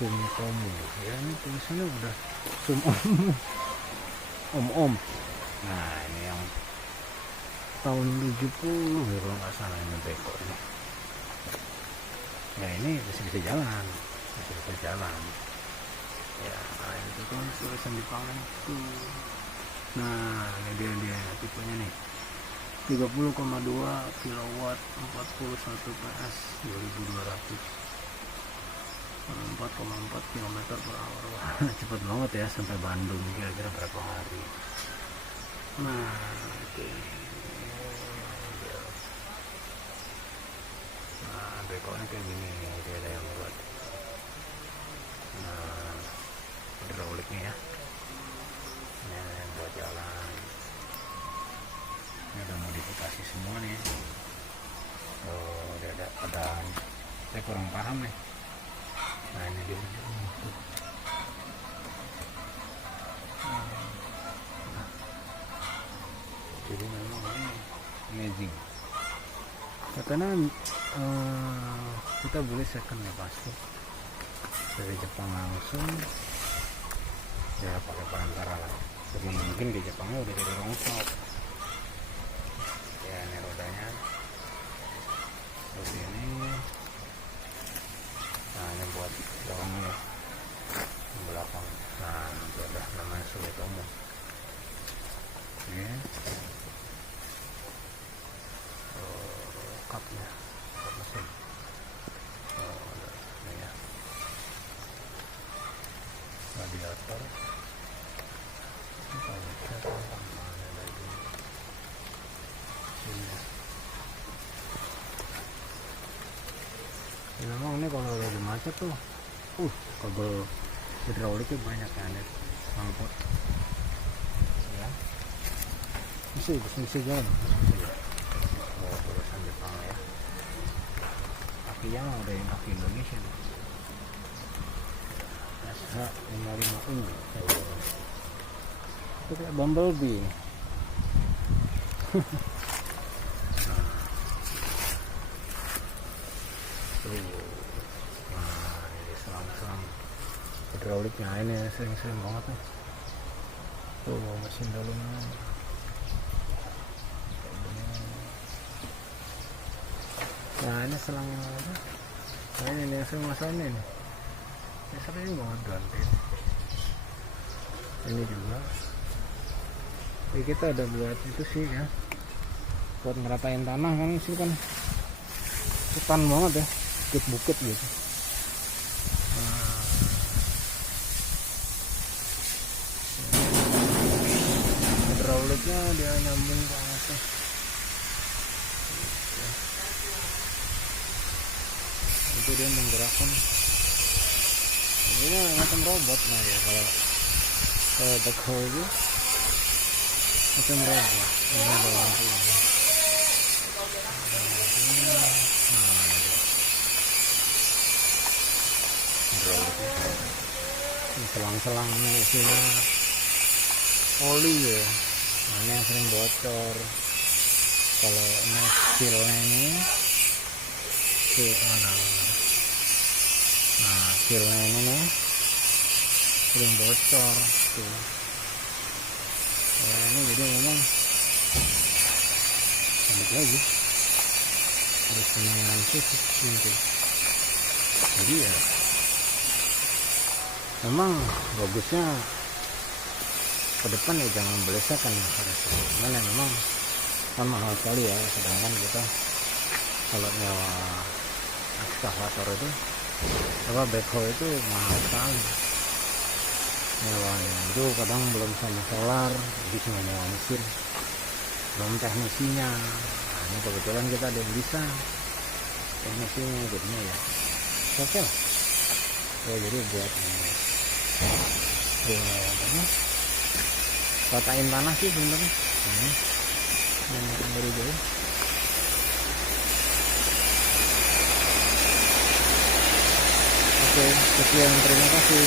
Sumitomo ya, ini tulisannya udah Sum om. Nah ini yang tahun 70 ya kalau nggak salah ini beko ini. Ya ini masih bisa jalan ya. Nah, itu kan tulisan di Jepang itu. Nah ini dia tipenya nih, 30,2 kW 41 PS 2200 4,4 km per hour. Wah, cepet banget ya sampai Bandung. Kira-kira berapa hari? Nah oke. Nah bekonya kayak gini, dia ada yang buat hidroliknya ya. Ini buat jalan. Ini ada modifikasi semua nih. Oh, dia ada pedang. Saya kurang paham nih. Nah ini dia. Jadi memang ini amazing. Katanya kita boleh second ya pasti dari Jepang langsung ya, pakai perantara lah. Jadi mungkin di Jepangnya udah jadi rongsok ya. Ini rodanya terus ini. Nah ini buat dorongnya di belakang. Nah itu ada namanya Sumitomo ya. Kap mesin. Ini ya radiator. Memang ini kalau lagi macet tuh kabel hidroliknya banyak kan ya, angkut ya. Bisa jalan. Oh, tulisan Jepang ya. Akinya udah yang aki Indonesia nih. SH55U itu kayak Bumblebee. Nah ini selang-selang hidroliknya ini sering-sering banget nih. Tuh mesin dalamnya. Nah ini selangnya apa? Nah ini yang sering masalahnya nih. Ini sering banget ganti. Ini juga. Jadi kita ada buat itu sih ya, buat ngeratain tanah kan. Sih kan hutan banget ya, bukit-bukit gitu. Hidroliknya dia nyambung ke atas. Itu dia menggerakkan. Ini macam robot lah ya, kalau backhoe itu macam robot. Ini ada lampu. Selang-selangnya isinya oli ya. Nah ini yang sering bocor. Kalau ini sealnya ini mana? Nah sealnya ini nih sering bocor tuh ya. Ini jadi memang balik lagi harus penanganan khusus nanti. Jadi ya memang bagusnya ke depan ya jangan belesekan pada saat. Cuman ya memang kan mahal sekali ya, sedangkan kita kalau nyawa ekskavator itu apa backhoe itu mahal sekali nyawanya. Itu kadang belum sama solar, jadi cuma nyawa mesin, belum teknisinya. Nah ini kebetulan kita ada yang bisa teknisinya, jadinya ya oke lah ya. Jadi buat ratain tanah sih sebenarnya. Yang dari jauh. Oke, sekian, terima kasih.